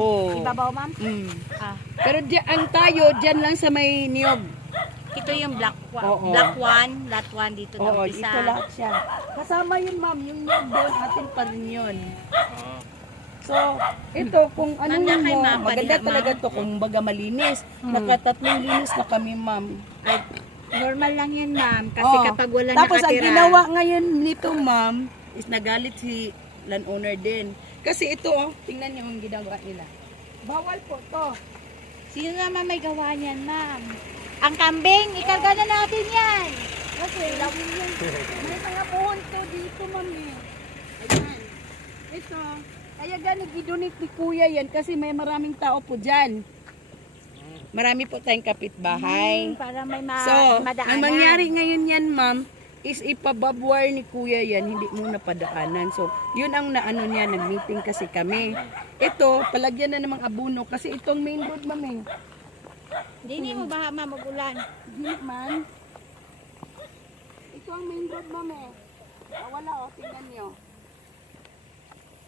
Oo. ibabaw, ma'am? Ah. Pero ang tayo, dyan lang sa may niyog. Ito yung black Oo. black one, lot one dito na Oo, umpisa. ito lahat siya. Kasama yun, ma'am. Yung niyog doon, atin pa rin yun. So, ito, kung ano Ma'am, mo, kay ma'am, maganda padiha, talaga ma'am. to kung baga malinis. Nakatatlong linis na kami, ma'am. Ay, normal lang yan, ma'am. Kasi Oo. kapag wala Tapos ang nakatira. ginawa ngayon nito, ma'am, is nagalit si landowner din. Kasi ito, oh, tingnan niyo ang ginagawa nila. Bawal po to. Sino naman may gawa niyan, ma'am? Ang kambing, ikarga na natin yan. Kasi may mga buhon to dito, ma'am. Eh. Ayan. Ito, kaya gani gidonate ni kuya yan kasi may maraming tao po dyan. Marami po tayong kapitbahay. Para may So, madaanan. ang mangyari ngayon yan, ma'am, is ipababwar ni kuya yan, hindi muna padaanan. So, yun ang naano niya, nag-meeting kasi kami. Ito, palagyan na namang abuno kasi itong main road, ma'am eh. Hindi mo ba, ma'am, ulan? Hindi man. Ito ang main road, ma'am eh. Wala oh, tingnan nyo.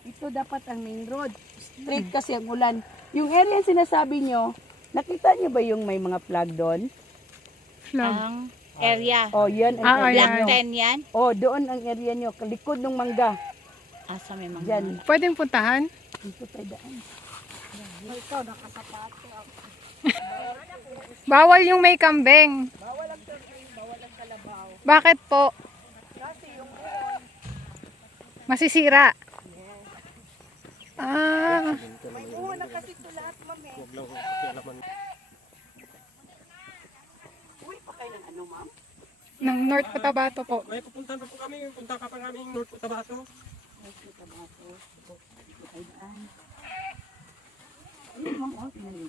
Ito dapat ang main road. Straight kasi ang ulan. Yung area sinasabi nyo, nakita nyo ba yung may mga flag doon? Ang area. Oh, yan ang area Black nyo. 10 yan. Oh, doon ang area nyo. Kalikod ng mangga. Asa may mga. Diyan. Pwedeng puntahan? Dito tayo daan. Ikaw, nakasapato. Bawal yung may kambing. Bawal ang turning, bawal ang kalabaw. Bakit po? Kasi yung Masisira. Ah, may buho na kasi ito lahat, ma'am eh. Uwi pa kayo ng ano, ma'am? ng North Cotabato po. May pupuntahan pa po kami. Punta ka pa namin North Cotabato.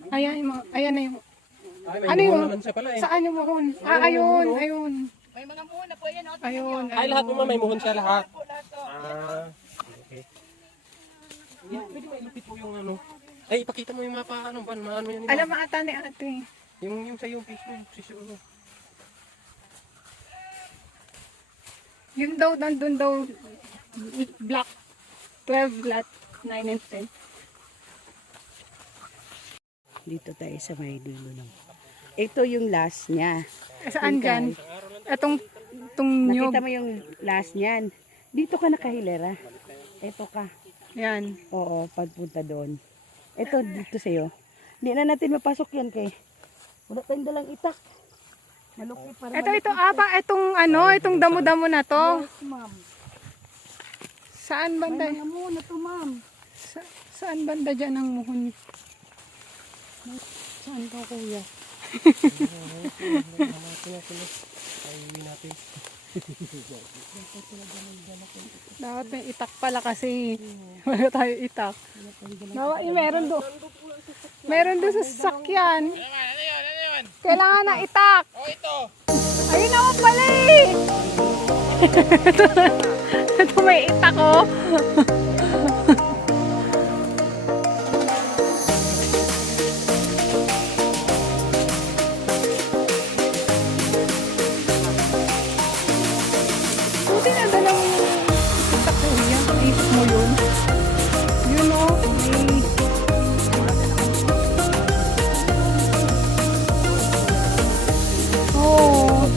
Ayan, ayan na yung... Ay, may Ano buwan yun? naman siya pala eh. Saan yung muhon? Ah, ayun, ayun. May mga buho na po yan, oh. Ayun, Ay, lahat mo may muhon siya lahat. Po lahat, oh. Ah, okay. Yan, pwede ba ilupit mo yung ano? Ay, ipakita mo yung mapa, ano ba? Maano yan? Alam mo ata ni ate. Yung sa yung face mo, sisuro. Yung daw, nandun daw, block 12, lot 9 and 10. Dito tayo sa may dulo ng. Ito yung last niya. Saan dyan? Itong nyug. Nakita mo yung last niyan. Dito ka nakahilera. Ito ka. Yan. Oo, pagpunta doon. Ito dito sa'yo. Hindi na natin mapasok yan kay. Wala tayong dalang itak. Maluki para Ito, itong ano, itong damo-damo na to. Yes, ma'am. Saan banda? May mga muna to, ma'am. Saan banda dyan ang muhon? Saan ka, kuya? Ay, uwi natin. Dapat may itak pala kasi wala tayo itak. Nawa, meron do. Meron do sa sasakyan. Kailangan na itak. Oh, ito! Ayun naman pala eh. Ito may itak oh. Buti na dala mo yung itak ko yan. Naisip mo yun. Yun oh. May... Oh.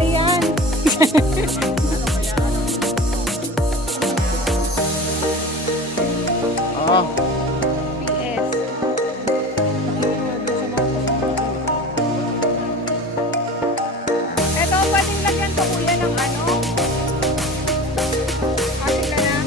Ayan. Ah, PS. Ito, pwedeng lagyan to kuya ng ano? Ating na lang.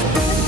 Kasi